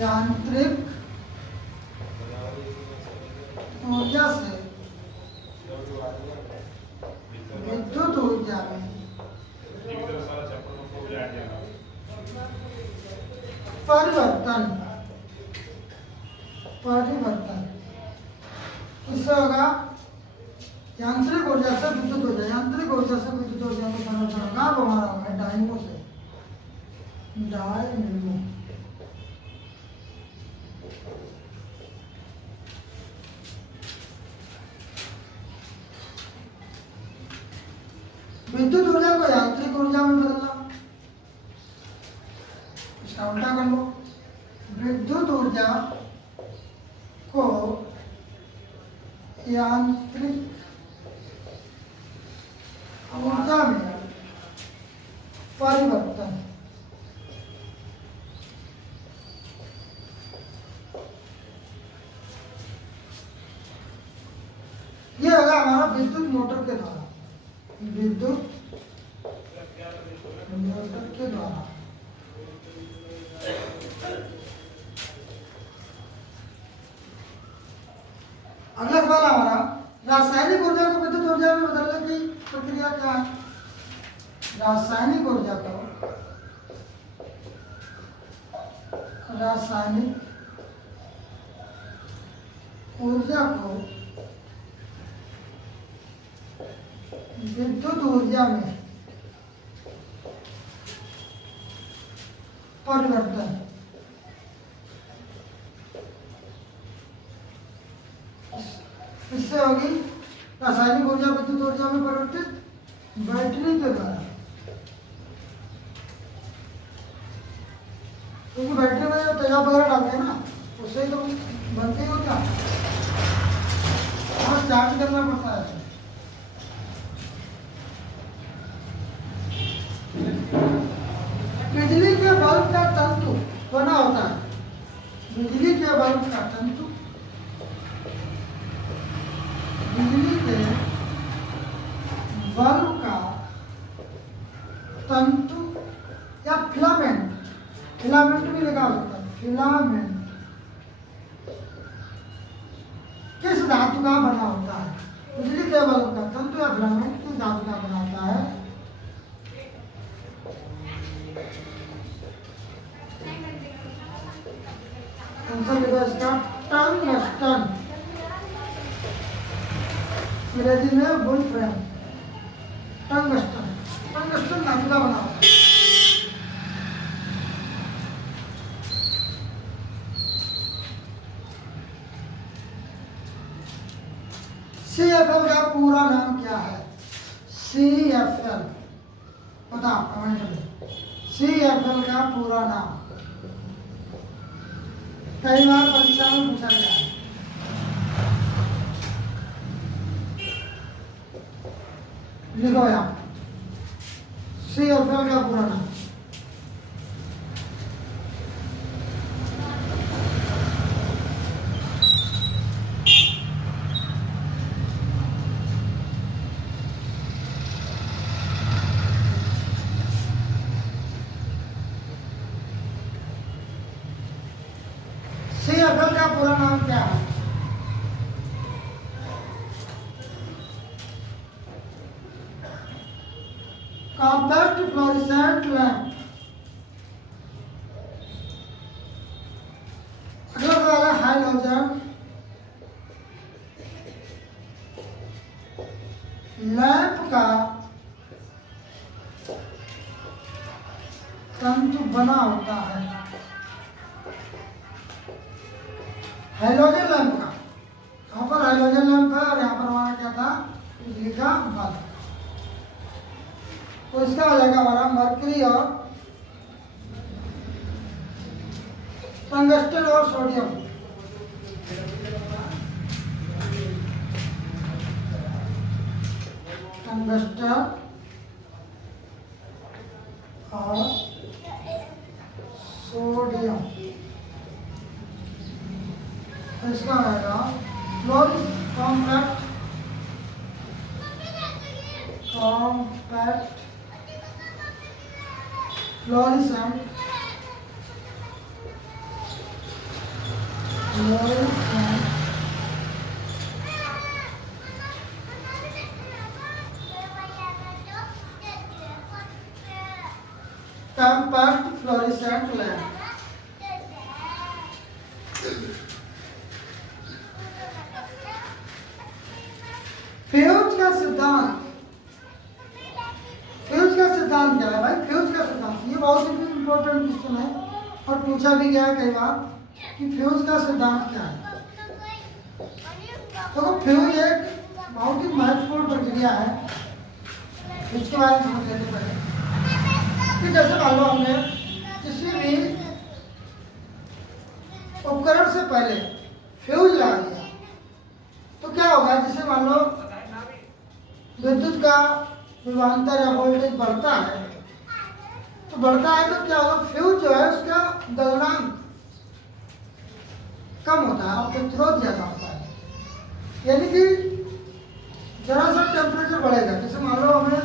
यांत्रिक ऊर्जा से विद्युत ऊर्जा में परिवर्तन इससे होगा यांत्रिक ऊर्जा से विद्युत ऊर्जा, यांत्रिक ऊर्जा से विद्युत ऊर्जा में परिवर्तन होगा। अब हमारा होगा डायनेमो से डायनेमो। विद्युत ऊर्जा को यांत्रिक ऊर्जा में बदलना, इसका उल्टा कर लो। विद्युत ऊर्जा को यांत्रिक ऊर्जा में परिवर्तन, ये होगा हमारा विद्युत मोटर के द्वारा, विद्युत मोटर के द्वारा। अगला सवाल हमारा, रासायनिक ऊर्जा को विद्युत ऊर्जा में बदलने की प्रक्रिया क्या है? रासायनिक ऊर्जा को विद्युत ऊर्जा में परिवर्तन, इससे होगी रासायनिक ऊर्जा विद्युत ऊर्जा में परिवर्तित बैटरी के द्वारा, क्योंकि बैटरी में जो तेजाब वगैरह डालते हैं ना, उससे ही तो बनती है क्या, और चार्ज करना पड़ता है। बिजली के बल्ब का तंतु बना होता है, बिजली के बल्ब का तंतु, बिजली के बल्ब का तंतु या फिलामेंट, फिलामेंट भी लिखा हो सकता है, फिलामेंट किस धातु का बना होता है? बिजली के बल्ब का तंतु या फिलामेंट किस धातु का बना होता है? आंसर लिखो इसका टंगस्टन, अंग्रेजी में वुल्फ्रेम, टंगस्टन, टंगस्टन धातु का बना होता है। CFL का पूरा नाम क्या है? CFL बताओ कमेंट में, CFL का पूरा नाम। कई बार परीक्षा में पूछा गया है। लिखो यहाँ CFL का पूरा नाम। CFL का पूरा नाम क्या है? Compact fluorescent lamp. अगला सवाल है हाइड्रोजन लैंप का तंतु बना होता है। हाइड्रोजन लैंप का, यहाँ पर हाइड्रोजन लैंप है और यहाँ पर हमारा क्या था? बिजली का बल्ब। तो इसका हो जाएगा हमारा मरकरी और टंगस्टन और सोडियम। टंगस्टन और सोडियम, इसका आएगा compact fluorescent fluorescent compact fluorescent lamp. Fuse का सिद्धांत, फ्यूज का सिद्धांत क्या है भाई? फ्यूज का सिद्धांत ये बहुत ही इंपॉर्टेंट क्वेश्चन है और पूछा भी गया है कई बार कि फ्यूज का सिद्धांत क्या है। तो फ्यूज एक बहुत ही महत्वपूर्ण प्रक्रिया है। इसके बारे में समझ लेते पहले कि जैसे मान लो हमने किसी भी उपकरण से पहले फ्यूज लगा दिया तो क्या होगा? जैसे मान लो विद्युत का विभवांतर या वोल्टेज बढ़ता है तो क्या होगा? फ्यूज जो है उसका गलनांक कम होता है और प्रतिरोध ज्यादा होता है। यानी कि जरा सा टेम्परेचर बढ़ेगा। जैसे मान लो हमें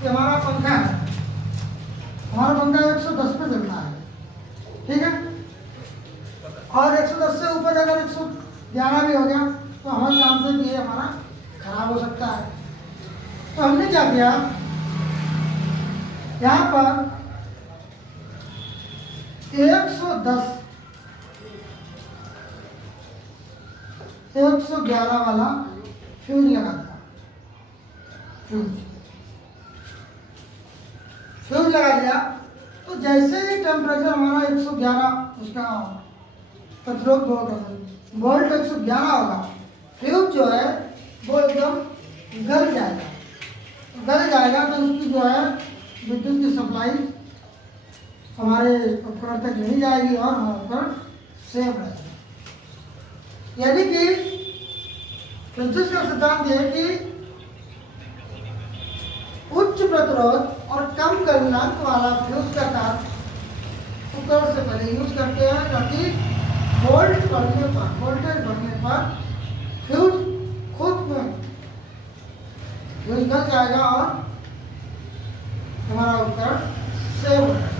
कि हमारा पंखा है, हमारा पंखा 110 पे चलता है, ठीक है, और 110 से ऊपर अगर 111 भी हो गया तो हमारे चांस है कि ये हमारा खराब हो सकता है। तो हमने क्या किया, यहाँ पर 111 वाला फ्यूज लगा दिया। फ्यूज लगा दिया तो जैसे ही टेम्परेचर हमारा 111 उसका प्रतिरोध वोल्ट 111 होगा, फ्यूज जो है वो एकदम गल जाएगा तो उसकी जो है विद्युत की सप्लाई हमारे उपकरण तक नहीं जाएगी और हमारा उपकरण सेव रहेगा। यानी कि फ्यूज का सिद्धांत यह है कि उच्च प्रतिरोध और कम गलनांक वाला फ्यूज का तार उपकरण से पहले यूज करते हैं ताकि वोल्टेज बढ़ने पर फ्यूज खुद में फ्यूज गल जाएगा और हमारा उपकरण सेव हो जाएगा।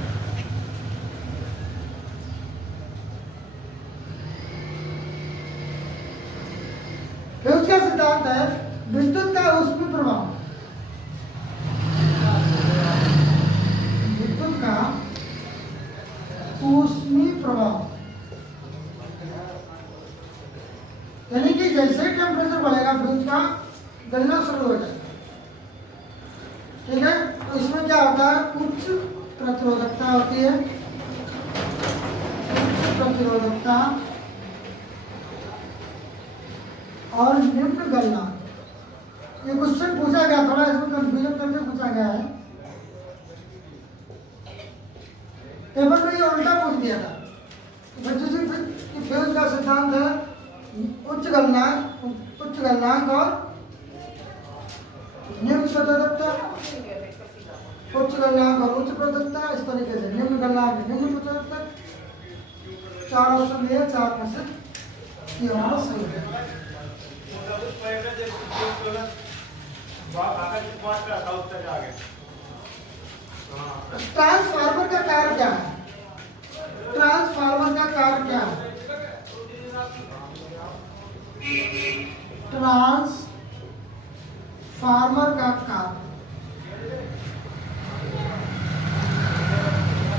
फ्यूज का सिद्धांत है विद्युत का ऊष्मीय प्रभाव। विद्युत का ऊष्मीय प्रभाव यानी कि जैसे ही टेम्परेचर बढ़ेगा फ्यूज का गलना शुरू हो जाएगा, ठीक है। तो इसमें क्या होता है? उच्च प्रतिरोधकता होती है, उच्च प्रतिरोधकता और निम्न गलना। ये क्वेश्चन पूछा गया, थोड़ा इसमें कंफ्यूजन करके पूछा गया है। पेपर में ये उल्टा पूछ दिया था। फ्यूज का सिद्धांत है उच्च गलनांक और निम्न प्रतिरोधकता, उच्च गलनांक और उच्च प्रतिरोधकता, इस तरीके से निम्न गलनांक निम्न प्रतिरोधकता। 4 ऑप्शन दिए, 4 में से ये हमारा सही है। ट्रांसफार्मर का कार्य क्या है? ट्रांसफार्मर का कार्य क्या है? ट्रांसफार्मर का कार्य,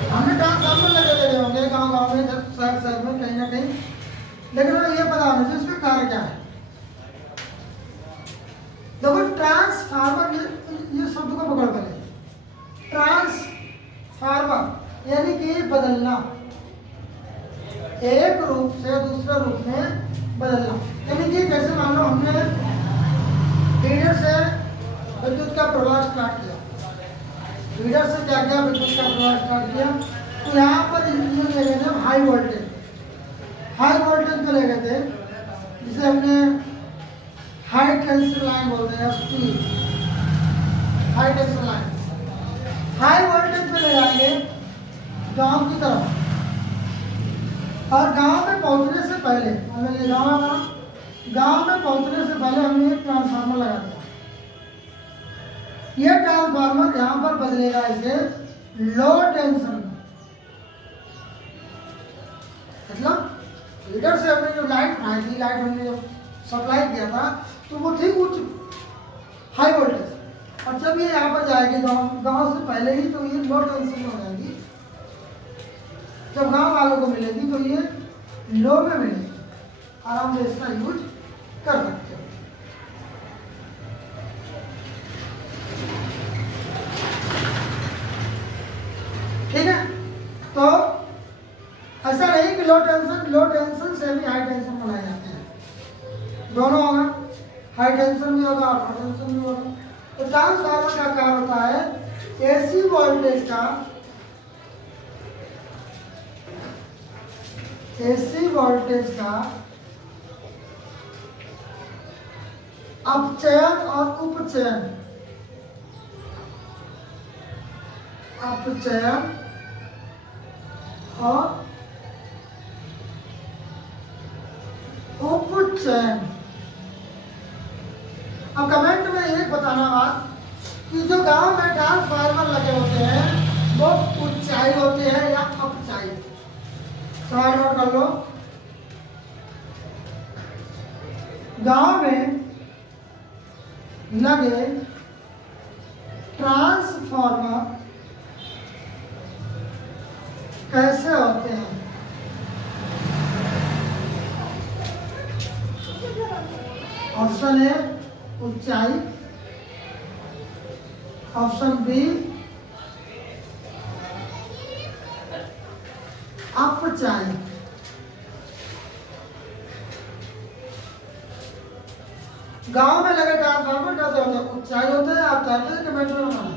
हमने ट्रांसफार्मर लगे होंगे गांव में, शहर में कहीं ना कहीं, लेकिन हमें ये पता होना चाहिए इसका कार्य क्या है। देखो ट्रांसफार्मर, ये शब्द को पकड़ कर, ट्रांसफार्मर यानी कि बदलना, एक रूप से दूसरे रूप में बदलना। यानी कि जैसे मान लो हमने फीडर से विद्युत का प्रवाह स्टार्ट किया, फीडर से क्या किया? विद्युत का प्रवाह स्टार्ट किया। तो यहाँ पर ले गए थे हाई वोल्टेज पे ले गए थे, जिसे हमने हाई टेंशन लाइन बोलते हैं, high tension line. High voltage पे ले जाएंगे गांव की तरफ, और गांव में पहुंचने से पहले हमने गांव में पहुंचने से पहले हमने एक ट्रांसफार्मर लगा दिया। ये ट्रांसफार्मर यहाँ पर बदलेगा इसे लो टेंशन में, मतलब हीटर से हमने जो लाइट बनाई थी, लाइट हमने जो सप्लाई किया था, तो वो थी उच्च हाई वोल्टेज। और जब ये यहाँ पर जाएगी गांव से पहले ही, तो ये लो टेंशन में हो जाएगी। जब गांव वालों को मिलेगी तो ये लो में मिलेगी। आराम से इसका यूज कर सकते हो। ठीक है, तो ऐसा नहीं कि लो टेंशन से भी हाई टेंशन बनाए जाते हैं, दोनों होगा, हाई टेंशन भी होगा और लो टेंशन भी होगा। तो ट्रांसफार्मर का कार्य होता है एसी वोल्टेज का अपचयन और उपचयन, अपचयन और उपचयन। अब कमेंट में एक बताना बात कि जो गांव में ट्रांसफार्मर लगे होते हैं वो ऊंचाई होते हैं या अपचाई? सवाल नोट कर लो। गांव में लगे ट्रांसफार्मर कैसे होते हैं? ऑप्शन ए ऊंचाई, ऑप्शन बी अपचाई। गांव में लगे ट्रांसफार्मर कैसे होते हैं? ऊंचाई होते हैं, अपचाई होते हैं? कमेंट में बताना।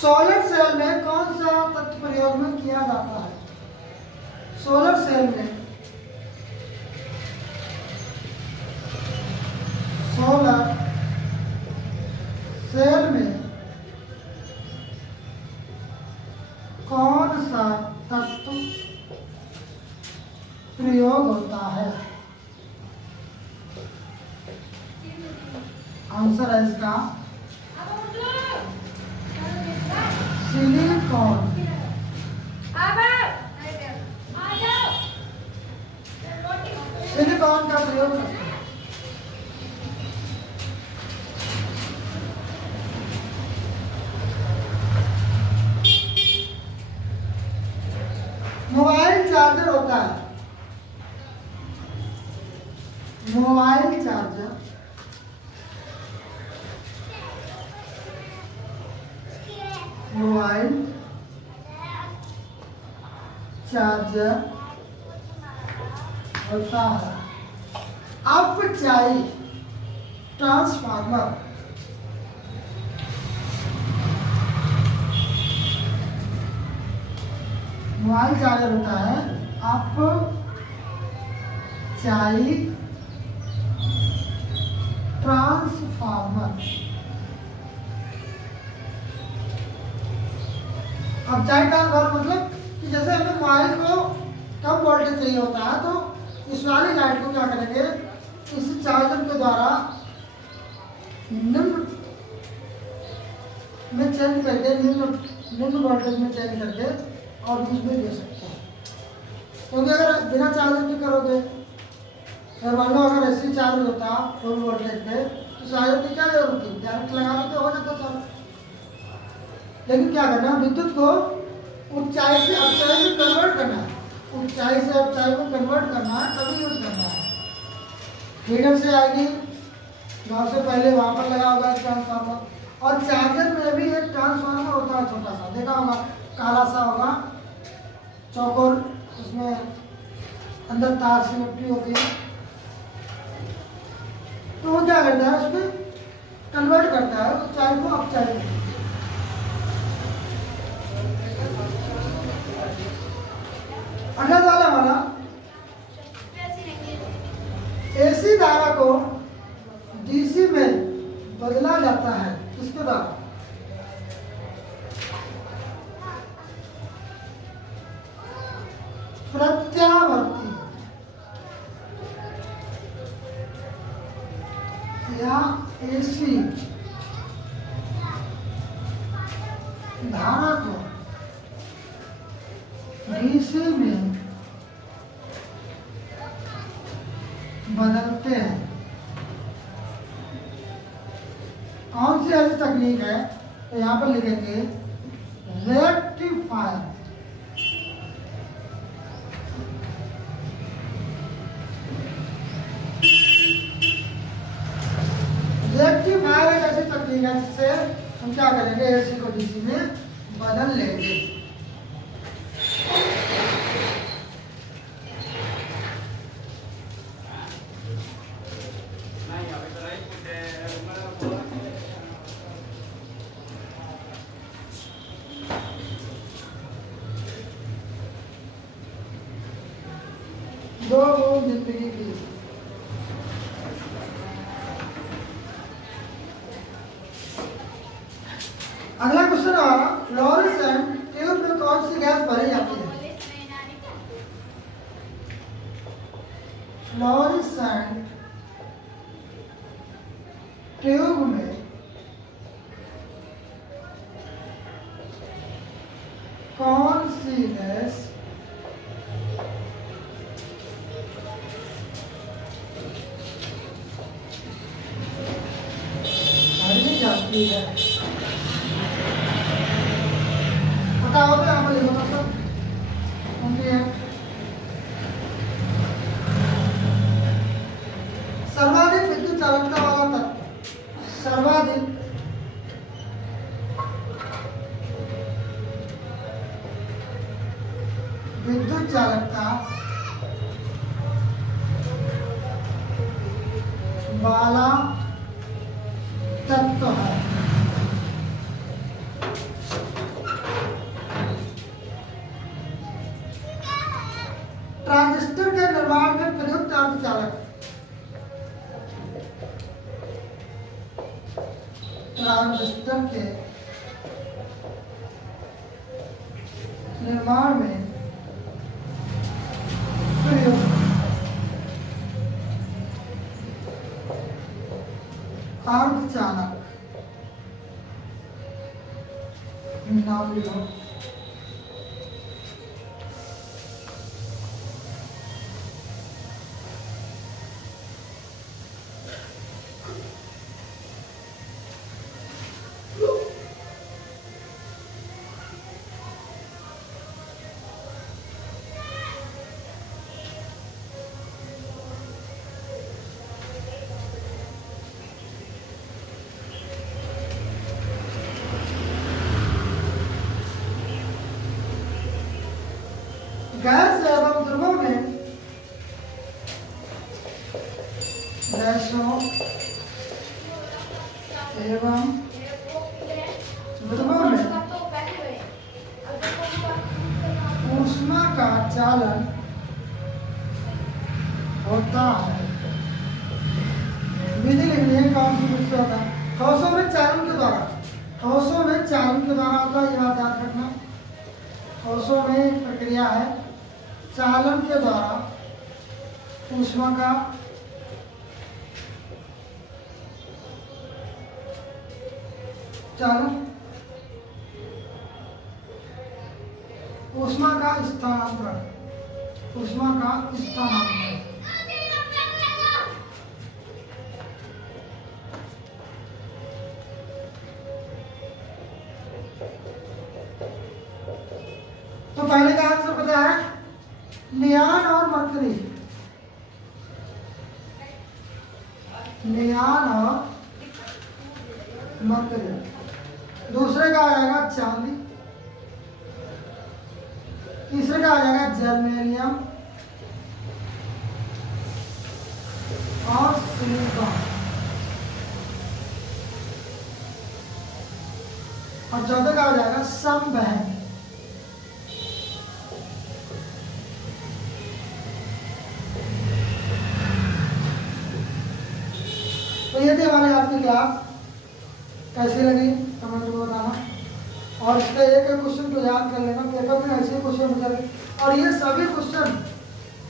सोलर सेल में कौन सा तत्व प्रयोग में किया जाता है? सोलर सेल में कौन सा तत्व प्रयोग होता है? आंसर है इसका सिलिकॉन। सिलिकॉन का प्रयोग करते हैं। मोबाइल चार्जर होता है, मोबाइल चार्जर होता है अपचाई ट्रांसफार्मर। मोबाइल चार्जर होता है अपचाई ट्रांसफार्मर। अपचाई ट्रांसफार्मर मतलब कि जैसे हमें मोबाइल को कम वोल्टेज चाहिए होता है, तो इस वाली लाइट को क्या करेंगे, इस चार्जर के द्वारा निम्न में चेंज करके, निम्न वोल्टेज में चेंज करके और बीच में दे सकते हैं। क्योंकि अगर बिना चार्जर के करोगे, फिर मान लो अगर ऐसी चार्ज होता फुल वोल्टेज पे, तो चार्जर की क्या जरूरत थी? डायरेक्ट लगा देते हो जाता चार्ज। लेकिन क्या करना है, विद्युत को ऊंचाई से अपचाई में कन्वर्ट करना है, ऊंचाई से अपचाई में कन्वर्ट करना है, तभी यूज करना है। फीडर से आएगी, गांव से पहले वहां पर लगा होगा ट्रांसफार्मर। और चार्जर में भी एक ट्रांसफार्मर होता है छोटा सा, देखा होगा, काला सा होगा, चौकोर, उसमें अंदर तार से लिपटी होती है। तो वो क्या करता है, उसमें कन्वर्ट करता है ऊंचाई को अपचाई में। अगला वाला हमारा एसी धारा को डीसी में बदला जाता है किसके द्वारा? प्रत्यावर्ती या एसी धारा को BC में बदलते हैं। कौन सी ऐसी तकनीक है? तो यहाँ पर लिखेंगे रेक्टिफायर। रेक्टिफायर एक ऐसी तकनीक है जिससे हम क्या करेंगे, AC को DC में बदल लेंगे। दो बूंद जिंदगी की। अगला क्वेश्चन हमारा, फ्लोरेसेंट ट्यूब में कौन सी गैस भरी जाती है? फ्लोरेसेंट ट्यूब में कौन सी गैस भरी जाती है? पता हो तो यहाँ पर लिखो मतलब सर्वाधिक विद्युत चालकता वाला तत्व, सर्वाधिक विद्युत चालकता वाला तत्व है। ट्रांजिस्टर के निर्माण में प्रयुक्त अर्धचालक, ट्रांजिस्टर के निर्माण में प्रयुक्त अर्धचालक नाम लिखो। गैस एवं ध्रुवों में, गैसों एवं ध्रुवों में ऊष्मा का चालन होता है। विधि लिखनी है कौन सी विधि होता है? ठोसों में चालन के द्वारा, ठोसों में चालन के द्वारा होता है, ये बात याद रखना। ठोसों में एक प्रक्रिया है, चालन के द्वारा ऊष्मा का चालन, ऊष्मा का स्थानांतरण, ऊष्मा का स्थानांतरण। तो पहले का आंसर पता है, नियान और मरकरी, नियान और मरकरी। दूसरे का आ जाएगा चांदी, तीसरे का आ जाएगा जर्मेनियम और सिलिकॉन, और चौथे का आ जाएगा समवहन। तो ये थी हमारी आज की क्लास, कैसी लगी कमेंट में बताना, और इसका एक एक क्वेश्चन को याद कर लेना, पेपर में ऐसे क्वेश्चन बता, और ये सभी क्वेश्चन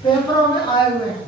पेपरों में आए हुए हैं।